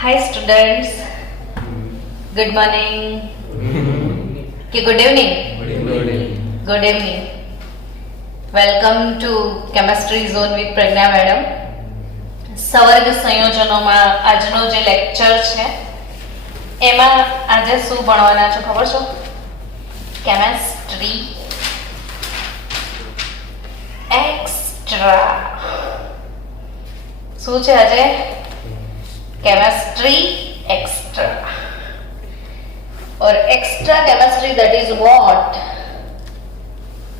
Hi students, good morning. Okay, good evening. Good evening. Welcome to Chemistry Zone with Pragna Madam. સવર્ગ સંયોજનોમાં આજનો જે lecture છે એમાં આજે શું ભણવાના છો ખબર છો? Chemistry extra. શું છે આજે? Chemistry extra. और extra chemistry that is what?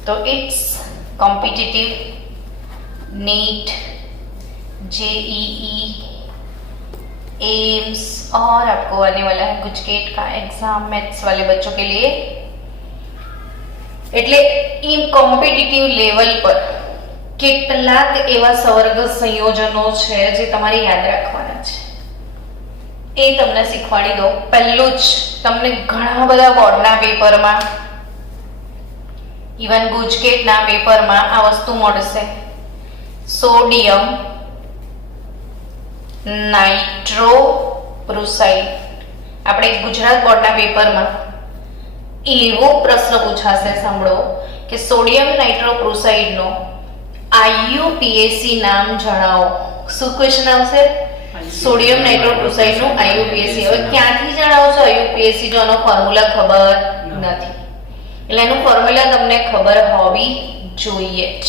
तो it's competitive, NEET, JEE, AIIMS और आपको आने वाला है गुजकेट का एग्जाम मैथ्स वाले बच्चों के लिए. એટલે ઈ કોમ્પિટિટિવ લેવલ પર કેટલાક એવા સવર્ગ સંયોજનો છે જે તમારે યાદ રાખવાના છે. એ તમને શીખવાડી દો. પહેલું જ તમને ઘણા બધા બોર્ડના પેપરમાં, ઇવન ગુજકેટના પેપરમાં આ વસ્તુ મળશે. સોડિયમ નાઇટ્રોબ્રુસાઇડ. આપણે ગુજરાત બોર્ડના પેપરમાં એવો પ્રશ્ન પૂછાશે, સાંભળો, કે સોડિયમ નાઇટ્રોબ્રુસાઇડનો આઈયુપીએસી નામ જણાવો. શું ક્વેશ્ચન આવશે? સોડિયમ નાઇટ્રોબ્રુસાઇડનું આઈયુપીએસી. હવે ક્યાંથી જણાવશો આઈયુપીએસી જો આનો ફોર્મ્યુલા ખબર નથી? એટલે એનું ફોર્મ્યુલા તમને ખબર હોવી જોઈએ જ.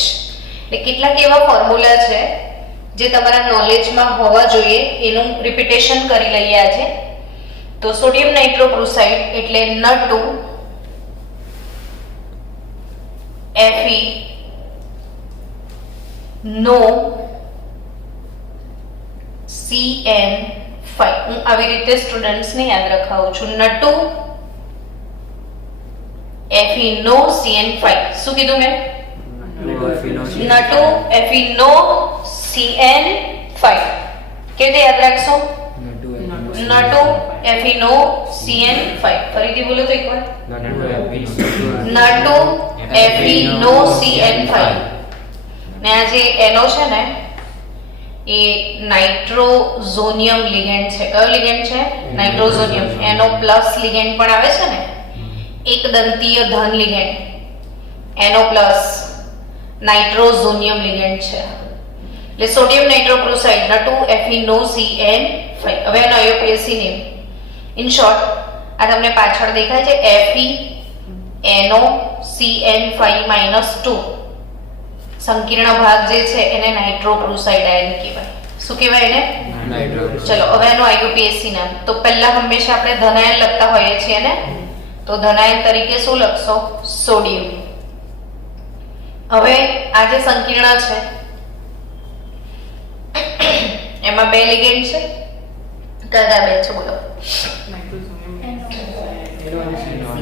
એટલે કેટલાક એવા ફોર્મ્યુલા છે જે તમારા નોલેજમાં હોવા જોઈએ, એનું રિપીટેશન કરી લઈએ આજે. તો સોડિયમ નાઇટ્રોબ્રુસાઇડ એટલે N2 Fe નો CN5. હું આવી રીતે સ્ટુડન્ટ્સને યાદ રખાવું છું. N2 Fe નો CN5. શું કીધું મેં? N2 Fe નો CN5. કેવી રીતે યાદ રાખશો? N2 Fe નો CN5. ફરીથી બોલો તો એકવાર. N2 Fe નો CN5. ને આ જે NO છે ને એ નાઇટ્રોઝોનિયમ લિગેન્ડ છે. કયો લિગેન્ડ છે? નાઇટ્રોઝોનિયમ. NO પ્લસ લિગેન્ડ પણ આવે છે ને, એક દંતીય ધન લિગેન્ડ. NO પ્લસ નાઇટ્રોઝોનિયમ લિગેન્ડ છે. એટલે સોડિયમ નાઇટ્રોબ્રુસાઇડ N2 Fe નો CN5. હવે એનો આઈયુપીએસી નેમ ઇન શોર્ટ આ તમને પાછળ દેખાય છે. Fe NO CN5 -2. સંકીર્ણ ભાગ જે છે એને નાઇટ્રોબ્રુસાઇડ આયન કહેવાય. શું કહેવાય એને? ચલો હવે એનું આઈયુપીએસી નામ. તો પહેલા હંમેશા આપણે ધનાયન લખતા હોઈએ છીએ ને, તો ધનાયન તરીકે શું લખશો? સોડિયમ. હવે આ જે સંકીર્ણ છે એમાં બે લિગેન્ડ છે. કયા બે છે બોલો?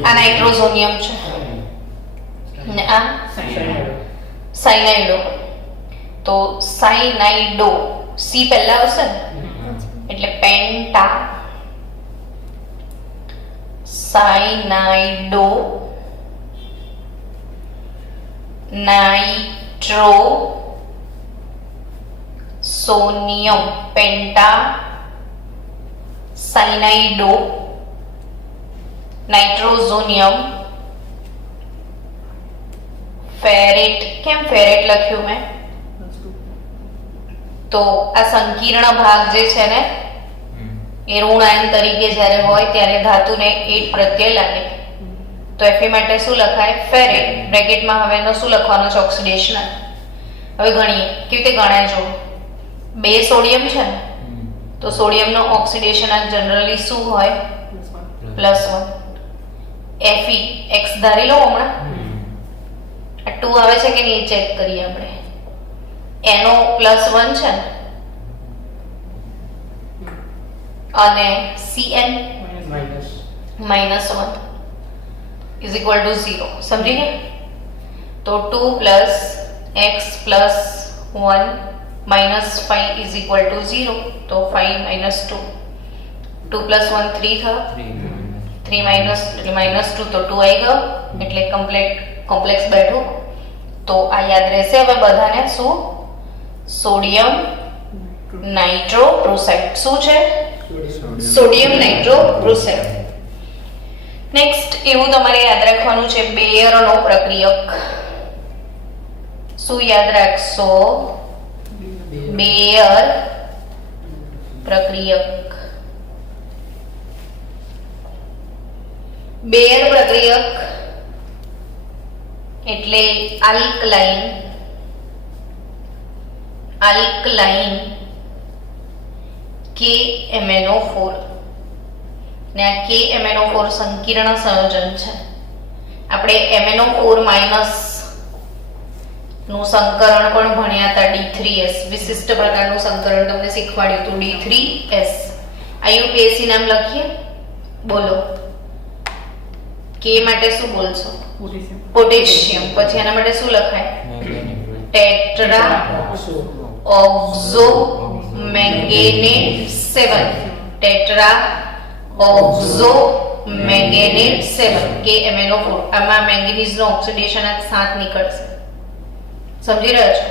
આ નાઇટ્રોઝોનિયમ છે ને આ સાયનાઇડો. તો સાયનાઇડો સી પહેલા આવશે ને, એટલે પેન્ટા સાયનાઇડો નાઇટ્રો સોનિયમ. પેન્ટા સાયનાઇડો નાઇટ્રોઝોનિયમ ફેરેટ. કેમ ફેરેટ લખ્યું મેં? તો આ સંકીર્ણ ભાગ જે છે ને એ ઋણ આયન તરીકે જ્યારે હોય ત્યારે ધાતુને 8 પ્રત્યય લાગે. તો Fe માટે શું લખાય? ફેરેટ. બ્રેકેટમાં હવે એનો શું લખવાનો છે? ઓક્સિડેશન. હવે ગણીએ. કેવી રીતે ગણાય જો? બે સોડિયમ છે ને, તો સોડિયમનો ઓક્સિડેશન જનરલી શું હોય? +1. Fe x ધારી લો હમણાં. આ 2 આવે છે કે નહીં ચેક કરીએ આપણે. NO +1 છે ને, અને CN -1 is equal to 0. સમજી ગયા? તો 2 + x + 1 - 5 is equal to 0. તો 5 - 2. 2 + 1 3 થયો. 3 - 2 તો 2 આવી ગયો. એટલે કોમ્પ્લેક્સ બેઠું. તો આ યાદ રહેશે હવે બધાને. શું? સોડિયમ નાઇટ્રોબ્રુસાઇડ. શું છે? સોડિયમ નાઇટ્રોબ્રુસેટ. નેક્સ્ટ એવું તમારે યાદ રાખવાનું છે બેયરનો પ્રક્રિયક. શું યાદ રાખશો? બેયર પ્રક્રિયક. બેયર પ્રક્રિયક એટલે આલ્કલાઇન KMnO4 ને આ KMnO4 સંકીર્ણ સંયોજન છે. આપણે MnO4 માઇનસ નું સંકરણ પણ ભણ્યા હતા. D3S વિશિષ્ટ પ્રકારનું સંકરણ તમને શીખવાડ્યું હતું. D3S IUPAC નામ લખીએ. બોલો K માટે શું બોલશો? પોટેશિયમ. પછી એના માટે શું લખાય? Tetra oxo manganate 7. Tetra oxo manganate 7 KMnO4. આમાં મેંગેનીઝનો ઓક્સિડેશન આ 7 નીકળશે. સમજી રહ્યા છો?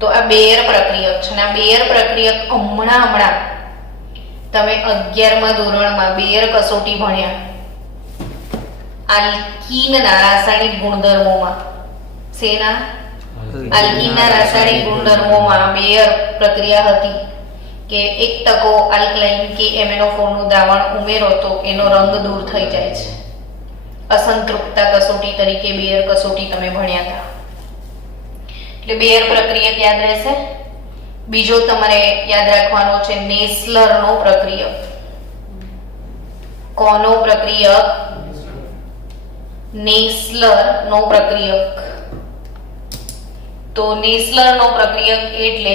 તો આ બેયર પ્રક્રિયક છે. આ બેયર પ્રક્રિયક હમણાં તમે 11મા ધોરણમાં બેયર કસોટી ભણ્યા. આલ્કીનના રાસાયણિક ગુણધર્મોમાં શેના? આલ્કીનના રાસાયણિક ગુણધર્મોમાં બેયર પ્રક્રિયા હતી કે 1% આલ્કલાઇન KMnO4 નું દ્રાવણ ઉમેરો તો એનો રંગ દૂર થઈ જાય છે. અસંતૃપ્તતા કસોટી તરીકે બેયર કસોટી તમે ભણ્યા હતા. એટલે બેયર પ્રક્રિયક યાદ રહેશે. બીજો તમારે યાદ રાખવાનો છે નેસલરનો પ્રક્રિયક. કોનો પ્રક્રિયક? નેસલરનો પ્રક્રિયક. તો નેસલરનો પ્રક્રિયક એટલે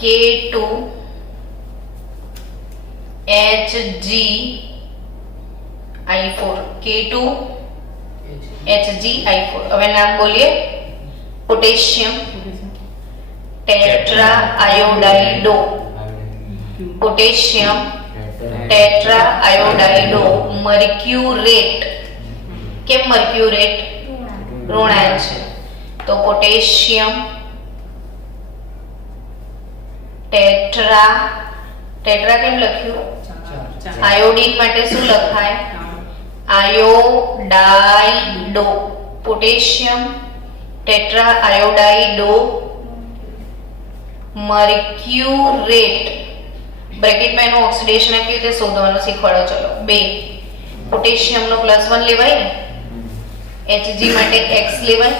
K2HgI4. K2HgI4. હવે નામ બોલીએ. Potassium tetra iodido. Potassium tetra iodido mercurate. કેમ મર્ક્યુરેટ? ઋણાયન છે. તો પોટેશિયમ ટેટ્રા કેમ લખ્યું? આયોડીન માટે શું લખાય? આયોડાઇડો. Potassium tetra iodido મર્ક્યુરેટ. બ્રેકેટમાં એનું ઓક્સિડેશન કેવી રીતે શોધવાનું શીખવાડો. ચલો 2 પોટેશિયમનો +1 લેવાય ને. Hg માટે x લેવાય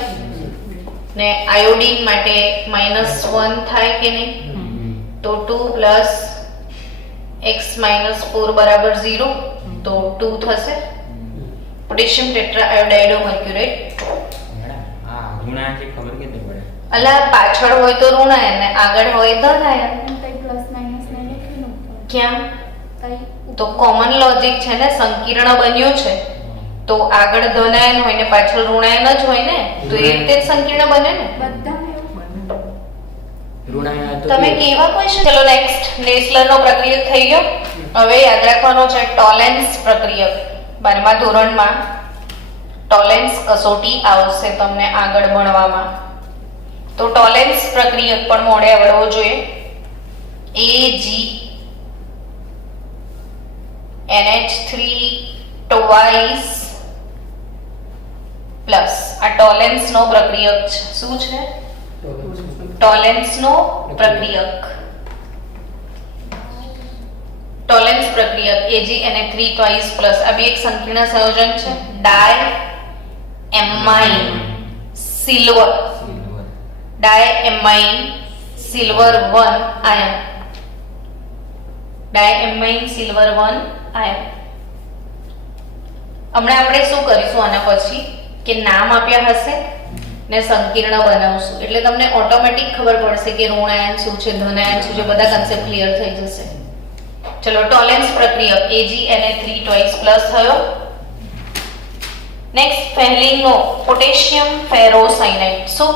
ને આયોડીન માટે -1 થાય કે નહીં? તો 2 + x - 4 = 0. તો 2 થશે. Potassium tetra iodido મર્ક્યુરેટ. ઋણાયન છે ખબર કે પડે? અલા પાછળ હોય તો ઋણાયન ને આગળ હોય ધનાયન. ક્યાં? તો કોમન લોજિક છે ને. સંકીર્ણ બન્યું છે તો આગળ ધનાયન હોય ને પાછળ ઋણાયન જ હોય ને. તો એ રીતે જ સંકીર્ણ બને ને. તમે કેવા ક્વેશ્ચન. ચલો નેક્સ્ટ નેસલરનો પ્રક્રિયક થઈ ગયો. હવે યાદ રાખવાનો છે ટોલેન્સ પ્રક્રિયક. 12મા ધોરણમાં ટોલેન્સ કસોટી આવશે તમને આગળ ભણવામાં. તો ટોલેન્સ પ્રક્રિયક પણ મોડે આવડવો જોઈએ. AgNH3 twice પ્લસ આ ટોલેન્સનો પ્રક્રિયક છે. શું છે? ટોલેન્સનો પ્રક્રિયક. ટોલેન્સ પ્રક્રિયક AgNH3 twice પ્લસ આ બે એક સંકીર્ણ સંયોજન છે. Diammine silver. Diammine silver 1 ion. Diammine silver 1 ion. હમણાં આપણે શું કરીશું આના પછી કે નામ આપ્યા હશે ને સંકીર્ણ બનાવશું. એટલે તમને ઓટોમેટિક ખબર પડશે કે ઋણાયન શું છે, ધનાયન શું છે. બધા કન્સેપ્ટ ક્લિયર થઈ જશે. ચલો ટોલેન્સ પ્રક્રિયક AgNH3 twice પ્લસ થયો. નેક્સ્ટ ફેલિંગનો પોટેશિયમ ફેરોસાયનાઇડ. શું?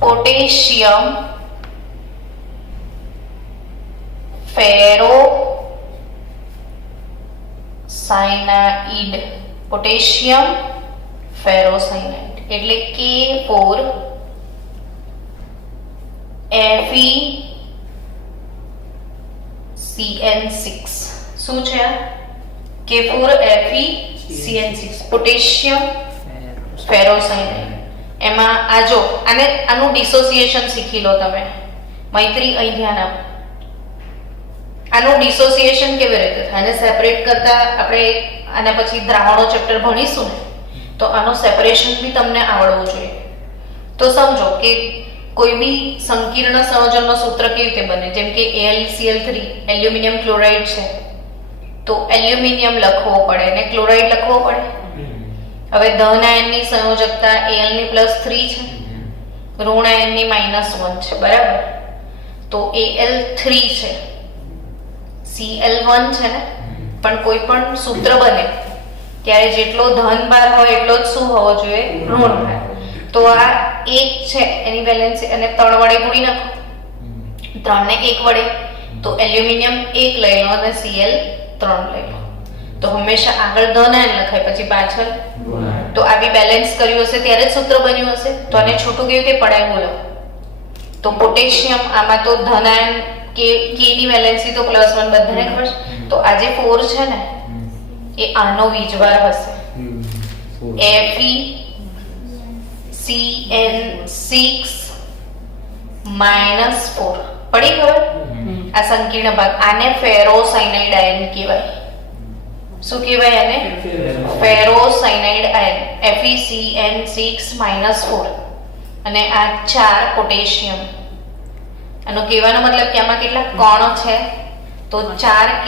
પોટેશિયમ ફેરોસાયનાઇડ. પોટેશિયમ ફેરોસાયનાઇડ એટલે CN6 શું છે K4FeCN6 પોટેશિયમ ફેરોસાયનાઇડ. એમાં આ જો આનું ડિસોસિએશન શીખી લો તમે. મૈત્રી અહીં ધ્યાન આપો. આનું ડિસોસિએશન કેવી રીતે થાય અને સેપરેટ કરતા આપણે આના પછી દ્રાવણો ચેપ્ટર ભણીશું ને તો આનું સેપરેશન બી તમને આવડવું જોઈએ. તો સમજો કે કોઈ બી સંકીર્ણ સંયોજનનો સૂત્ર કેવી રીતે બને, જેમ કે AlCl3 એલ્યુમિનિયમ ક્લોરાઇડ છે તો એલ્યુમિનિયમ લખવો પડે ને ક્લોરાઇડ લખવો પડે. હવે ધન આયનની સંયોજકતા Al ની +3 છે, ઋણ આયનની -1 છે, બરાબર. તો Al3 છે, Cl1 છે ને, પણ કોઈ પણ સૂત્ર બને ત્યારે જેટલો ધન ભાર હોય એટલો જ શું હોવો જોઈએ, ઋણ ભાર. તો આ 1 છે એની વેલેન્સી અને 3 વડે ગુણી નાખો, 3 ને 1 વડે તો એલ્યુમિનિયમ 1 લઈ લો અને Cl 3 લઈ લો. તો હંમેશા આગળ ધન આયન લખાય પછી પાછળ. તો આ બી બેલેન્સ કર્યું હશે ત્યારે જ સૂત્ર બન્યું હશે. તો આને છૂટું કેવી રીતે પડાય બોલો. તો પોટેશિયમ આમાં તો ધન આયન કે ની વેલેન્સી તો +1 બધાને ખબર છે. તો આ જે 4 છે ને એ આનો વીજભાર હશે FeCN6 -4. પડી ખબર? આ સંકીર્ણ ભાગ આને ફેરોસાયનાઇડ આયન કહેવાય. શું કહેવાય આને? ફેરોસાયનાઇડ આયન FeCN6 -4. અને આ 4 પોટેશિયમ. આનો કહેવાનો મતલબ કે આમાં કેટલા કણ છે તો 4K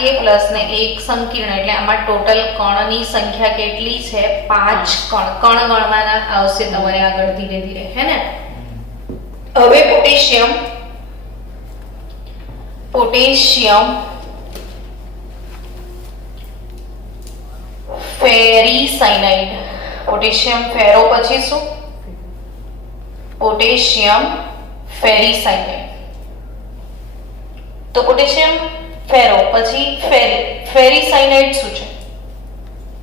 ને 1 સંકીર્ણ એટલે આમાં ટોટલ કણની સંખ્યા કેટલી છે 5 કણ. કણ ગણવાના આવશે તમારે આગળ ધીરે ધીરે, હે ને. હવે પોટેશિયમ ફેરીસાયનાઇડ. પોટેશિયમ ફેરો પછી શું? પોટેશિયમ ફેરીસાયનાઇડ. તો પોટેશિયમ ફેરો પછી ફેરીસાયનાઇડ શું છે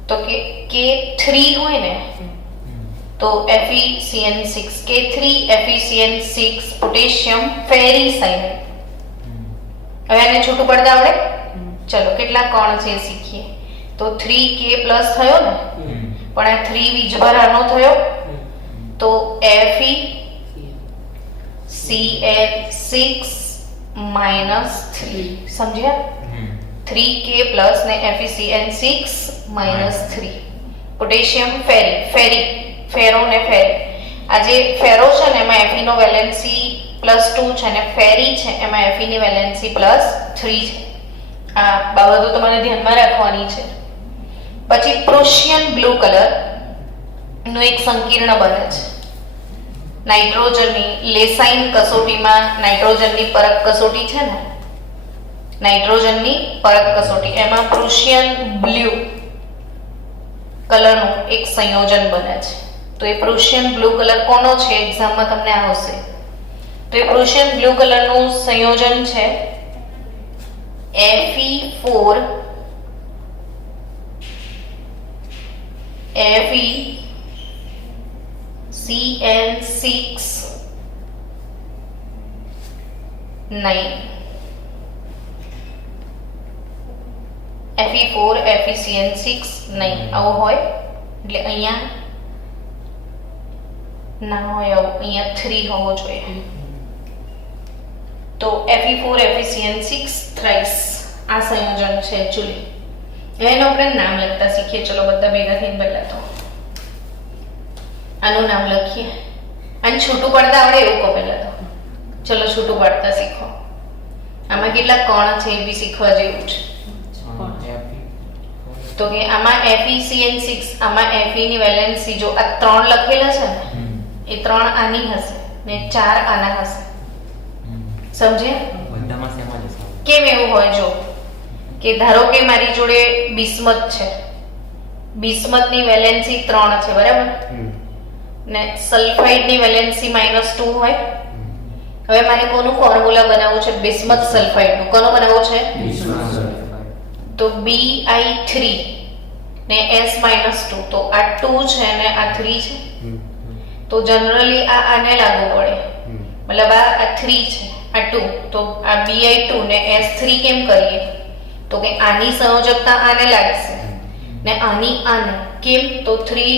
તો કે K3 હોય ને તો FeCN6 K3 FeCN6 પોટેશિયમ ફેરીસાયનાઇડ. હવે આને છૂટું પડતા આવડે? ચલો કેટલા કણ છે શીખીએ. તો 3K પ્લસ થયો ને, પણ આ 3 વીજભાર આનો થયો તો FeCN6 -3. સમજ્યા? 3K પ્લસ ને FeCN6 -3. પોટેશિયમ ફેરો ને ફેરી. આ જે ફેરો છે ને એમાં Fe નો વેલેન્સી +2 છે ને ફેરી છે એમાં Fe ની વેલેન્સી +3 છે. આ બાબતો તમારે ધ્યાનમાં રાખવાની છે. પછી પ્રુશિયન બ્લુ કલર નું એક સંકીર્ણ બને છે નાઇટ્રોજનની લેસાઇન કસોટીમાં. નાઇટ્રોજનની પરખ કસોટી છે ને, નાઇટ્રોજનની પરખ કસોટી એમાં પ્રુશિયન બ્લુ કલરનું એક સંયોજન બને છે. તો એ પ્રુશિયન બ્લુ કલર કોનો છે એક્ઝામમાં તમને આવશે. તો એ પ્રુશિયન બ્લુ કલરનું સંયોજન છે FeCN6 9. Fe4 FeCN6 9 આવું હોય એટલે અહીંયા ના હોય, આવું અહીંયા 3 હોવો જોઈએ. તો Fe4 FeCN6 થ્રાઇસ આ સંયોજન છે એકચ્યુઅલી. એનું આપણે નામ લખતા શીખીએ. ચલો બધા ભેગા થઈને પહેલા તો આનું નામ લખીએ. આને છૂટું પડતા આવડે એવું કહો પહેલા તો. ચલો છૂટું પાડતા શીખો. આમાં કેટલા કણ છે એ બી શીખવા જેવું છે. તો કે આમાં FeCN6 આમાં Fe ની વેલેન્સી જો આ 3 લખેલા છે ને એ 3 આની હશે ને 4 આના હશે. સમજે? બધામાં સેમ જ હશે. કેમ એવું હોય? જો કે ધારો કે મારી જોડે બિસ્મથ છે, બિસ્મથની વેલેન્સી 3 છે, બરાબર ને સલ્ફાઇડની વેલેન્સી -2 હોય. હવે મારે કોનું ફોર્મ્યુલા બનાવવું છે? બિસ્મથ સલ્ફાઇડનું. કોનું બનાવવું છે? તો Bi3 ને S-2. તો આ 2 છે ને આ 3 છે. તો જનરલી આને લાગુ પડે, મતલબ આ 3 છે, આ 2. તો આ Bi2 ને S3 કેમ કરીએ? તો કે આની સંયોજકતા આને લાગશે ને આની આને. કેમ? તો 3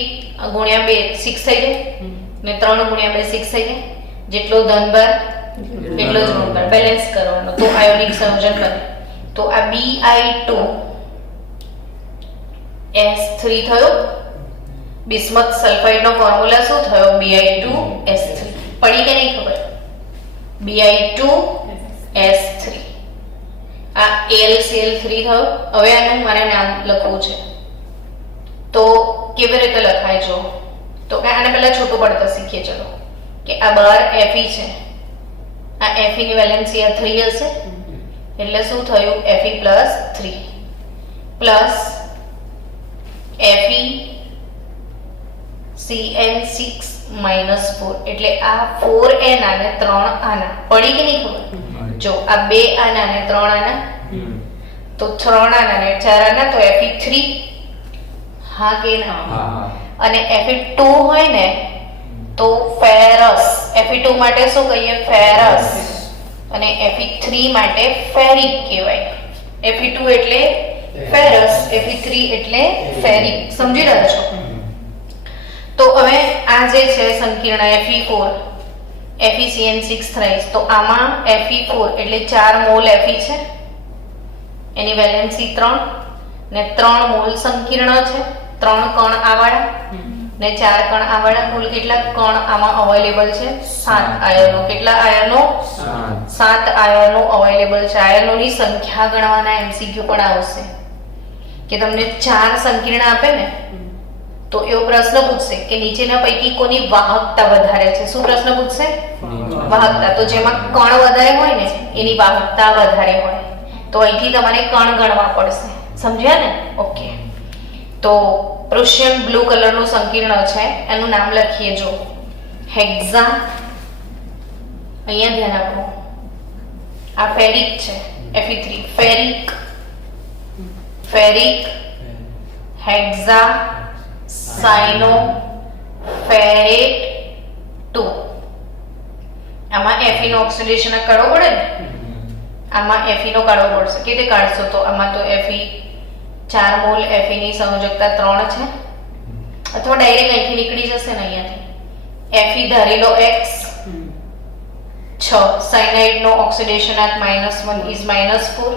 ગુણ્યા 2 6 થઈ જાય ને 3 ગુણ્યા 2 6 થઈ જાય. જેટલો ધનભાર એટલો જ ઋણભાર, બેલેન્સ કરવાનો તો આયોનિક સંયોજન બને. તો આ Bi2S3 થયો. બિસ્મથ સલ્ફાઇડનો ફોર્મ્યુલા શું થયો? Bi2S3. પડી કે નહીં ખબર? Bi2S3. આ AlCl3 થયો. હવે આનું મારે નામ લખવું છે તો કેવી રીતે લખાય જો? તો આને પહેલા છોટું પડતા શીખીએ. ચલો કે આ બાર Fe છે, આ Fe ની વેલેન્સી આ 3 હશે એટલે શું થયું? Fe+3 પ્લસ FeCN6 -4 એટલે આ 4n આને 3 આના. પડી કે નહીં ખબર? જો આ 2 આના ને 3 આના તો 3 આના ને 4 આના તો Fe3. હા કે ના? અને Fe2 હોય ને તો ફેરસ. Fe2 માટે શું કહીએ? ફેરસ. અને Fe3 માટે ફેરિક કહેવાય. Fe2 એટલે ફેરસ, Fe3 એટલે ફેરિક. સમજી રહ્યા છો? તો હવે આ જે છે સંકીર્ણ Fe4 FeCN6 તો આમાં Fe4 એટલે 4 મોલ Fe છે, એની વેલેન્સી 3 ને 3 મોલ સંકીર્ણ છે. 3 કણ આવાળા ને 4 કણ આવાળા. કુલ કેટલા કણ આમાં અવેલેબલ છે? 7 આયનો. કેટલા આયનો? 7 આયનો અવેલેબલ છે. આયનોની સંખ્યા ગણવાના MCQ પણ આવશે કે તમને 4 સંકીર્ણ આપે ને તો એવો પ્રશ્ન પૂછશે કે નીચેના પૈકી કોની વાહકતા વધારે છે. શું પ્રશ્ન પૂછશે? વાહકતા. તો જેમાં કણ વધારે હોય ને એની વાહકતા વધારે હોય. તો અહીંથી તમારે કણ ગણવા પડશે. સમજ્યા ને? ઓકે. તો પ્રુશિયન બ્લુ કલરનું સંકીર્ણ છે, એનું નામ લખીએ જો હેક્ઝા. અહીંયા ધ્યાન આપો. આ ફેરિક છે Fe3. Ferric hexa સાઇનો ફેરેટ 2. આમાં Fe નો ઓક્સિડેશન કાઢવો પડે ને, આમાં Fe નો કાઢવો પડશે. કે તે કાઢશો તો આમાં તો Fe 4 મોલ Fe ની સંયોજકતા 3 છે, અથવા ડાયરેક્ટ અહીંથી નીકળી જશે ને અહીંયાથી. Fe ધારી લો x 6. સાયનાઇડ નો ઓક્સિડેશનાંક -1 is -4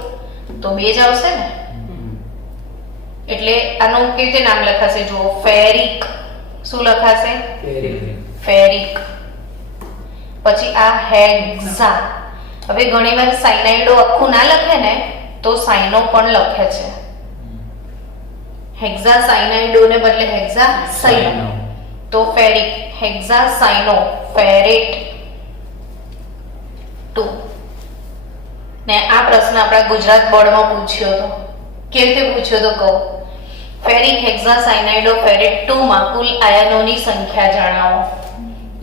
તો 2 જ આવશે ને. એટલે આનું કેવી રીતે નામ લખાશે જુઓ? ફેરિક. શું લખાશે? ફેરિક. પછી આ હેક્ઝા. હવે ઘણીવાર સાયનાઇડો આખું ના લખે ને તો સાઇનો પણ લખે છે. હેક્ઝા સાયનાઇડો ને બદલે હેક્ઝા સાઇનો. તો ફેરિક હેક્ઝા સાઇનો ફેરેટ 2. ને આ પ્રશ્ન આપણા ગુજરાત બોર્ડમાં પૂછ્યો હતો. કેવી રીતે પૂછ્યો તો કહો? ફેરિક હેક્ઝા સાયનાઇડો ફેરેટ 2 માં કુલ આયનોની સંખ્યા જણાવો.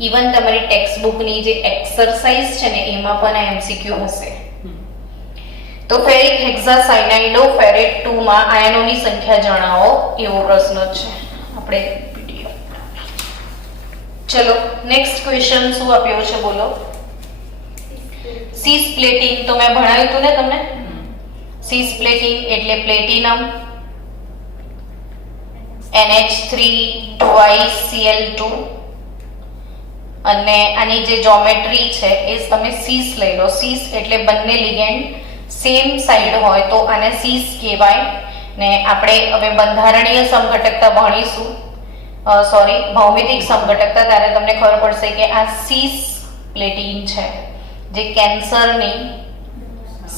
ઇવન તમારી ટેક્સ્ટ બુકની જે એક્સરસાઇઝ છે ને એમાં પણ આ MCQ હશે. તો ફેરિક હેક્ઝા સાયનાઇડો ફેરેટ 2 માં આયનોની સંખ્યા જણાવો એવો પ્રશ્ન છે. આપણે પીડીએફ. ચલો નેક્સ્ટ ક્વેશ્ચન શું આપ્યો છે બોલો? સીસ પ્લેટિંગ તો મેં ભણાવ્યું હતું ને તમને. સીસ પ્લેટિંગ એટલે પ્લેટિનમ NH3 twice Cl2 અને આની જે જ્યોમેટ્રી છે એ તમે સીસ લઈ લો. સીસ એટલે બંને લિગેન્ડ સેમ સાઈડ હોય તો આને સીસ કહેવાય. ને આપણે હવે બંધારણીય સમઘટકતા ભણીશું, ભૌમિતિક સમઘટકતા, ત્યારે તમને ખબર પડશે કે આ સીસ પ્લેટિન છે જે કેન્સરની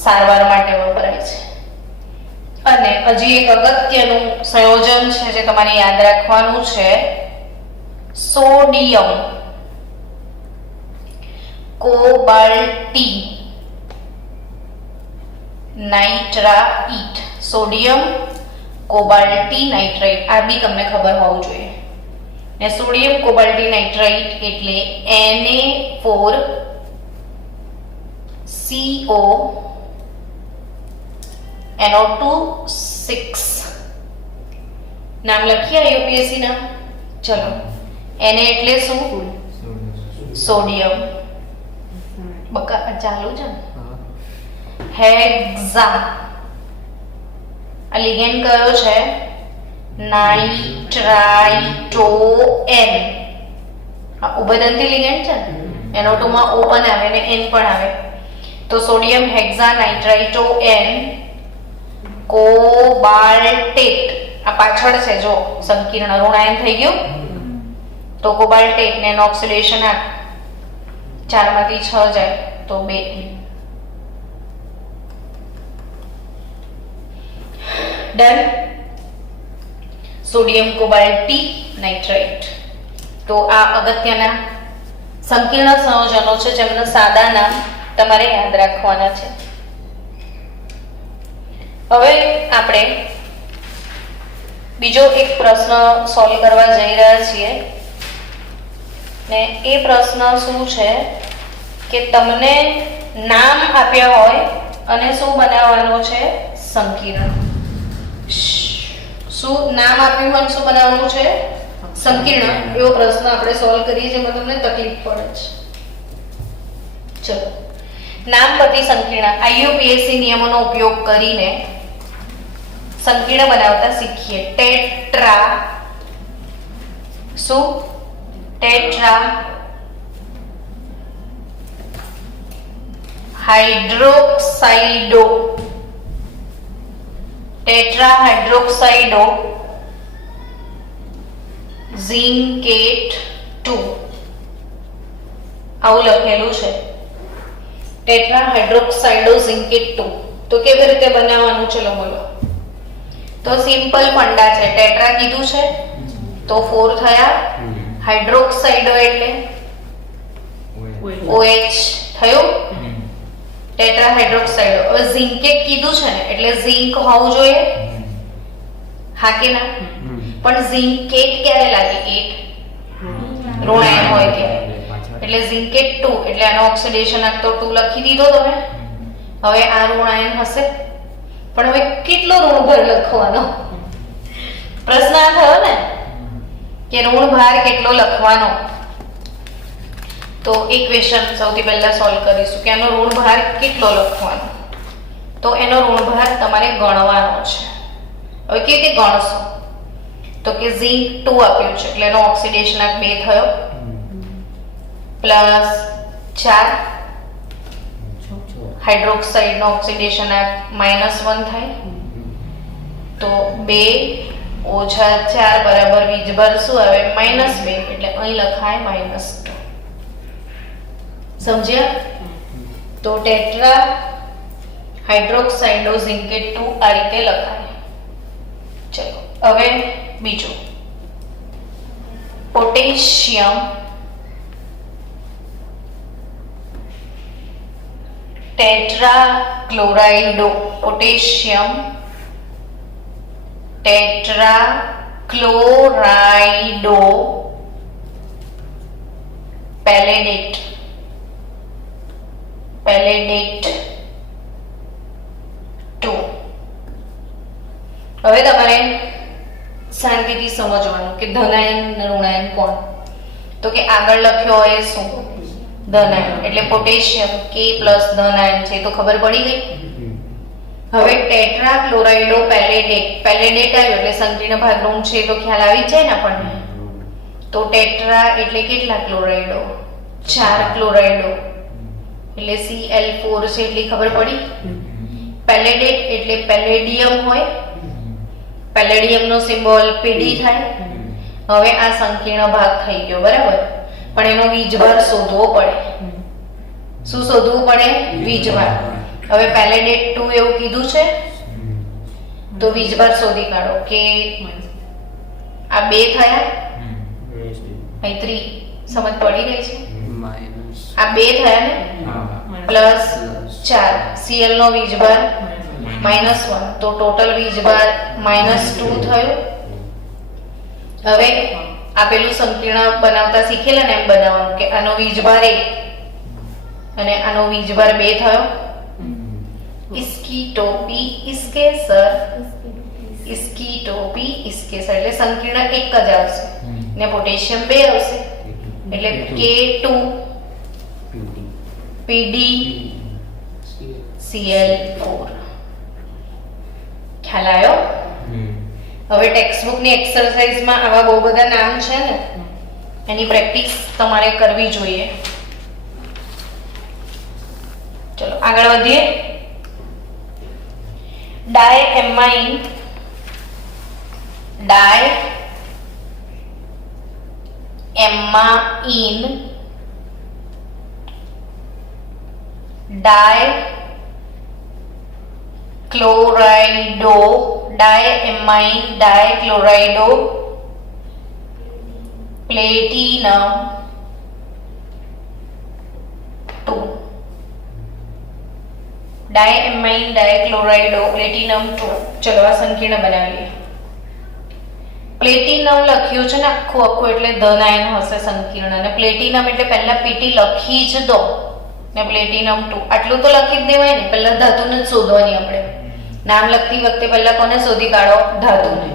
સારવાર માટે વપરાય છે. અને હજી એક અગત્યનું સંયોજન છે જે તમારે યાદ રાખવાનું છે, સોડિયમ કોબાલ્ટી નાઇટ્રાઇટ. સોડિયમ કોબાલ્ટી નાઇટ્રાઇટ આ બી તમને ખબર હોવું જોઈએ. ને સોડિયમ કોબાલ્ટી નાઇટ્રાઇટ એટલે Na4CO NO2 6. નામ લખીએ UPSC ના. ચલો Na એટલે શું? સોડિયમ. બકા ચાલુ છે. હેક્ઝા આ લિગેન્ડ કયો છે? નાઇટ્રાઇટોએન. આ ઉભયદંતી લિગેન્ડ છે ને, NO2 માં O પણ આવે ને N પણ આવે. તો સોડિયમ હેક્ઝાનાઇટ્રાઇટોએન કોબાલ્ટેટ, આ પાછળ છે જો સંકીર્ણ ઋણાયન થઈ ગયું. તો કોબાલ્ટેટ ને ઓક્સિડેશન આપ 4 માંથી 6 જાય તો 2. ડન. Sodium cobaltinitrite. તો આ અગત્યના સંકીર્ણ સંયોજનો છે જેમના સાદા નામ તમારે યાદ રાખવાના છે. હવે આપણે બીજો એક પ્રશ્ન સોલ્વ કરવા જઈ રહ્યા છીએ ને એ પ્રશ્ન શું છે કે તમને નામ આપ્યા હોય અને શું બનાવવાનો છે? સંકીર્ણ. શું નામ આપ્યું હોય શું બનાવવાનું છે? સંકીર્ણ. એવો પ્રશ્ન આપણે સોલ્વ કરીએ જેમાં તમને તકલીફ પડે છે. ચલો, નામ પરથી સંકીર્ણ IUPAC નિયમોનો ઉપયોગ કરીને સંકીર્ણ બનાવતા શીખીએ. ટેટ્રા, શું? Tetra hydroxido, tetra hydroxido zincate 2 આવું લખેલું છે. Tetra hydroxido zincate 2. તો કેવી રીતે બનાવવાનું? ચલો બોલો. તો સિમ્પલ ફંડા છે. ટેટ્રા કીધું છે તો 4 થયા. હાઇડ્રોક્સાઇડો એટલે OH થયું. ટેટ્રા હાઇડ્રોક્સાઇડો. હવે ઝિંકેટ કીધું છે ને એટલે ઝિંક હોવું જોઈએ, હા કે ના? પણ ઝિંકેટ ક્યારે લાગે? 8 ઋણાયન હોય ત્યારે. એટલે ઝિંકેટ 2 એટલે આનો ઓક્સિડેશન આપ તો 2 લખી દીધો તમે. હવે આ ઋણાયન હશે પણ હવે કેટલો ઋણભાર લખવાનો? પ્રશ્ન આ થયો ને કે ઋણભાર કેટલો લખવાનો. તો ઇક્વેશન સૌથી પહેલા સોલ્વ કરીશું કે આનો ઋણભાર કેટલો લખવાનો. તો એનો ઋણભાર તમારે ગણવાનો છે. હવે કેવી રીતે ગણશો? તો કે ઝિંક 2 આપ્યું છે એટલે એનો ઓક્સિડેશન આંક 2 થયો પ્લસ 4 હાઇડ્રોક્સાઇડ નો ઓક્સિડેશન આંક -1 થાય. તો 2 ઓછા 4 બરાબર વીજભાર શું આવે? -2. એટલે અહીં લખાય -2. સમજ્યા? તો ટેટ્રા હાઇડ્રોક્સાઇડો ઝિંકેટ 2 આ રીતે લખાય. ચલો હવે બીજું, potassium tetra chlorido. Potassium tetra chlorido palladate. Palladate 2. હવે તમારે શાંતિથી સમજવાનું કે ધનાયન અને ઋણાયન કોણ. તો કે આગળ લખ્યો હોય શું? ધનાયન. એટલે પોટેશિયમ K+ ધનાયન છે તો ખબર પડી ગઈ. હવે ટેટ્રા ક્લોરાઇડો પેલેડેટ. પેલેડેટ આવ્યો એટલે સંકીર્ણ ભાગ ઋણ છે તો ખ્યાલ આવી જાય ને આપણને. તો ટેટ્રા એટલે કેટલા ક્લોરાઇડો? 4 ક્લોરાઇડો એટલે Cl4 છે એટલી ખબર પડી. પેલેડેટ એટલે પેલેડિયમ હોય. પેલેડિયમ નો સિમ્બોલ Pd થાય. હવે આ સંકીર્ણ ભાગ થઈ ગયો બરાબર, પણ એનો વીજભાર શોધવો પડે. શું શોધવું પડે? વીજભાર. હવે પેલેડેટ 2 એવું કીધું છે તો વીજભાર શોધી કાઢો કે આ 2 થયા, અહીં 3. સમજ પડી રહી છે? આ 2 થયા ને પ્લસ 4 Cl નો વીજભાર -1 તો ટોટલ વીજભાર -2 થયો. હવે આપેલું સંકીર્ણ બનાવતા શીખેલા ને એમ બનાવવાનું કે આનો વીજભાર 1 અને આનો વીજભાર 2 થયો. इसकी टोपी इसके सर, इसकी टोपी इसके सर એટલે સંકીર્ણ 1 જ આવશે ને પોટેશિયમ 2 આવશે એટલે K2 PD Cl4. ખ્યાલ આવ્યો? હવે ટેક્સ્ટબુકની એક્સરસાઇઝમાં આવા બહુ બધા નામ છે ને, એની પ્રેક્ટિસ તમારે કરવી જોઈએ. ચલો આગળ વધીએ. ડાયએમાઇન, ડાયક્લોરાઇડો, પ્લેટિનમ 2. ડાયએમાઇન, ડાયક્લોરાઇડો, પ્લેટિનમ 2. ચલો આ સંકીર્ણ બનાવીએ. પ્લેટિનમ લખ્યું છે ને આખું એટલે ધન આયન હશે સંકીર્ણ, અને પ્લેટિનમ એટલે પહેલા પીટી લખી જ દો ને પ્લેટિનમ 2 આટલું તો લખી જ દેવાય ને. પહેલા ધાતુને જ શોધવાની. આપણે નામ લખતી વખતે પહેલા કોને શોધી કાઢો? ધાતુને.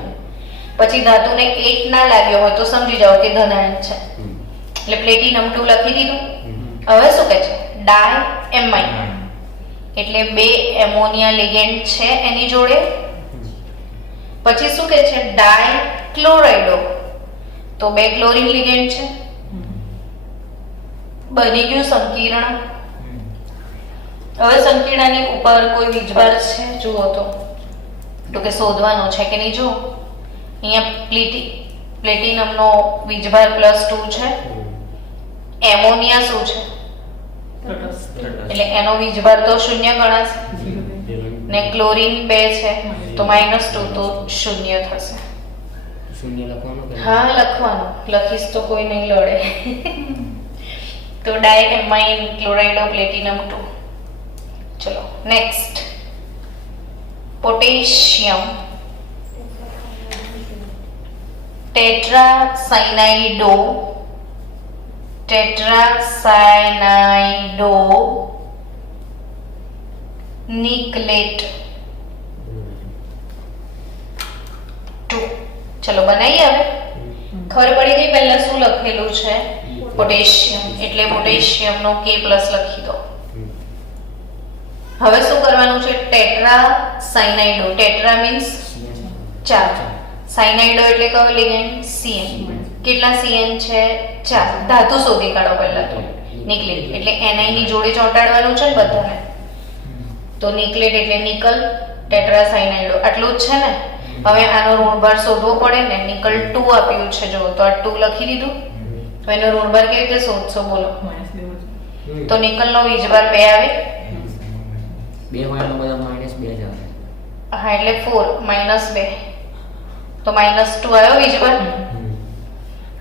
પછી ધાતુને 8 ના લાગ્યો હોય તો સમજી જાઓ કે ધન આયન છે, એટલે પ્લેટિનમ 2 લખી દીધું. હવે શું કહે છે? ડાયએમાઇન એટલે 2 એમોનિયા લિગેન્ડ છે એની જોડે. પછી શું કહે છે? ડાયક્લોરાઇડો તો 2 ક્લોરીન લિગેન્ડ છે. બની ગયું સંકીર્ણ. હવે સંકીર્ણની ઉપર કોઈ વીજભાર છે જુઓ તો કે શોધવાનો છે કે નહીં. જુઓ અહીંયા પ્લેટિનમનો વીજભાર +2 છે. એમોનિયા શું છે? એટલે એનો વીજભાર તો 0 ગણાશે ને ક્લોરીન 2 છે તો -2 તો 0 થશે. હા લખવાનું, લખીશ તો કોઈ નહીં લડે. તો ડાયએમાઇન, ક્લોરાઇડો, પ્લેટિનમ 2. ચલો નેક્સ્ટ. પોટેશિયમ, ટેટ્રાસાયનાઇડો, નિકલેટ 2. ચલો બનાવીએ. હવે ખબર પડી ગઈ પહેલા શું લખેલું છે? પોટેશિયમ એટલે પોટેશિયમનો K+ લખી દો. હવે શું કરવાનું છે? ટેટ્રાસાયનાઇડો, ટેટ્રા મીન્સ 4, સાયનાઇડો એટલે કયો લિગેન્ડ? Cn. કેટલા Cn છે? 4. ધાતુ શોધી કાઢો પહેલા તો. નિકલેટ એટલે ni ની જોડે ચોંટાડવાનું છે ને બધાને. તો નિકલેટ એટલે નિકલ, ટેટ્રાસાયનાઇડો આટલું જ છે ને. હવે આનો ઋણભાર શોધવો પડે ને. નિકલ 2 આપ્યું છે જો, તો આ 2 લખી દીધું. તો એનો ઋણભાર કેવી રીતે શોધશો બોલો? તો નિકલનો વીજભાર 2 આવે. 2 હોય તો બધા -2 જ આવે. હા એટલે 4 -2 તો -2 આવ્યો વીજભાર.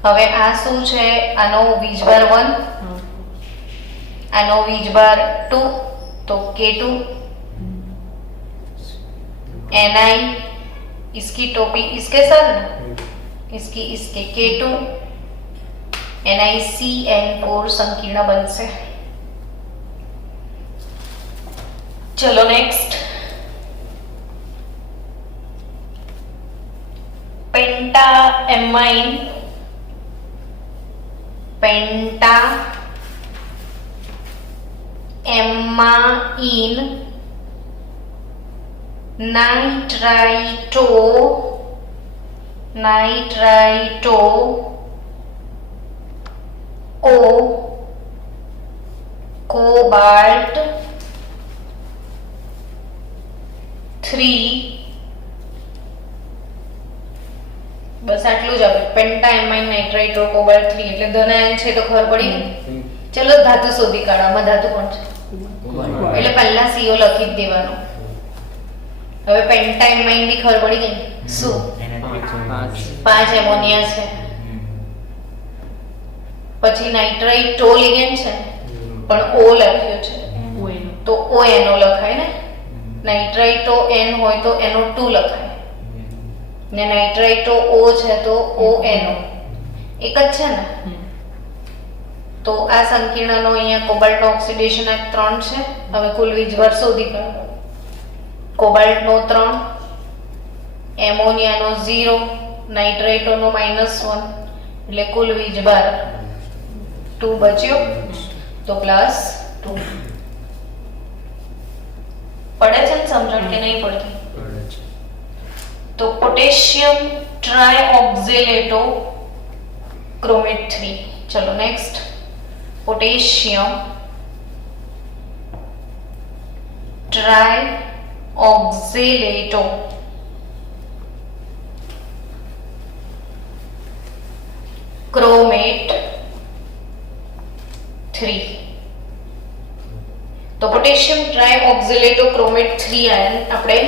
હવે આ શું છે? આનો વીજભાર 1, આનો વીજભાર 2 તો K2. Ni इसकी टोपी इसके साथ ना, इसके K2 NiCN4 संकीर्ण बनसे. चलो next. Pentaammine, nitrito O, cobalt 3. બસ આટલું જ આવે. પેન્ટાએમાઇન, નાઇટ્રાઇટો, કોબાલ્ટ 3 એટલે ધનાયન છે તો ખબર પડી ગઈ. ચલો ધાતુ શોધી કાઢવામાં. ધાતુ કોણ છે? એટલે પહેલા CO લખી જ દેવાનો. હવે પેન્ટાએમાઇન ની ખબર પડી ગઈ. શું? 5 એમોનિયા છે. પછી નાઇટ્રાઇટો લિગેન્ડ છે પણ O લખ્યું છે તો ONO લખાય ને. નાઇટ્રાઇટો N હોય તો NO2 લખાય ને નાઇટ્રાઇટો O છે તો ONO. એક જ છે ને. તો આ સંકીર્ણનો અહીંયા કોબાલ્ટનો ઓક્સિડેશન આ 3 છે. હવે કુલ વીજભાર શોધી કાઢો. કોબાલ્ટનો 3, એમોનિયાનો 0, નાઇટ્રાઇટોનો -1 એટલે કુલ વીજભાર 2 બચ્યો તો +2. પડે છે ને સમજણ કે નહીં પડતી? તો પોટેશિયમ ટ્રાયઓક્ઝેલેટો ક્રોમેટ 3. ચલો નેક્સ્ટ, પોટેશિયમ ટ્રાયઓક્ઝેલેટો ક્રોમેટ 3. તો પોટેશિયમ ટ્રાયઓક્ઝેલેટો ક્રોમેટ 3 આયન આપણે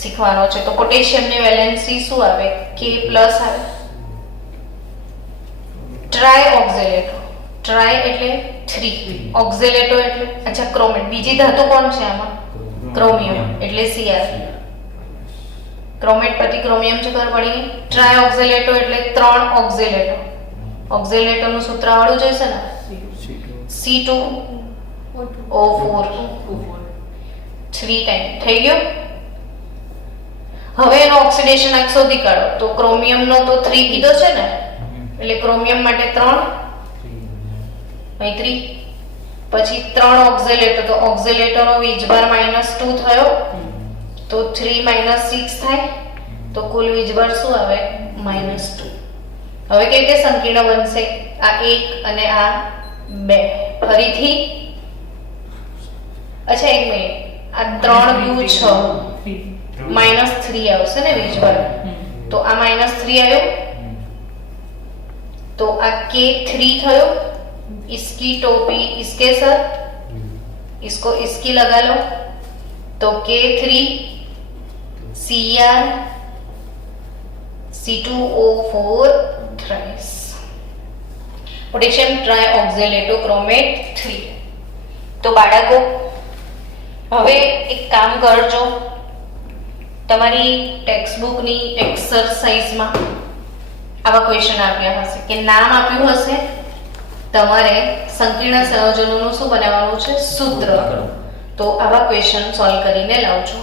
શીખવાનો છે. તો પોટેશિયમની વેલેન્સી શું આવે? K+ આવે. ટ્રાયઓક્ઝેલેટો, ટ્રાય એટલે 3, ઓક્ઝેલેટો એટલે અચ્છા ક્રોમેટ, બીજી ધાતુ કોણ છે આમાં? ક્રોમિયમ એટલે Cr. ક્રોમેટ પછી ક્રોમિયમ છે, ખબર પડી? ટ્રાયઓક્ઝેલેટો એટલે 3 ઓક્ઝેલેટો. ઓક્ઝેલેટોનું સૂત્ર આવડું જોઈશે ને, C2O4 3 ટાઈમ થઈ ગયો. હવે એનો ઓક્સિડેશન આંક શોધી કાઢો. તો ક્રોમિયમનો તો 3 કીધો છે ને, એટલે ક્રોમિયમ માટે 3 અહીં 3, પછી 3 ઓક્ઝેલેટો, તો ઓક્ઝેલેટોનો વીજભાર -2 થયો, તો 3 - 6 થાય, તો કુલ વીજભાર શું આવે? -2. હવે કઈ રીતે સંકીર્ણ બનશે? આ 1 અને આ 2 ફરીથી, અચ્છા એક મિનિટ, આ 3 × 6 -3 આવશે ને વીજભાર, તો આ -3 આવ્યો, તો આ K3 થયો. इसकी टोपी इसके साथ, इसको इसकी लगा लो, तो K3 Cr C2O4 thrice. Potassium trioxalato chromate 3. તો બાળકો હવે એક કામ કરજો, તમારી ટેક્સ્ટબુકની એક્સરસાઇઝમાં આવા ક્વેશ્ચન આપ્યા હશે કે નામ આપ્યું હશે, તમારે સંકીર્ણ સંયોજનોનું શું બનાવવાનું છે? સૂત્ર. તો આવા ક્વેશ્ચન સોલ્વ કરીને લાવજો.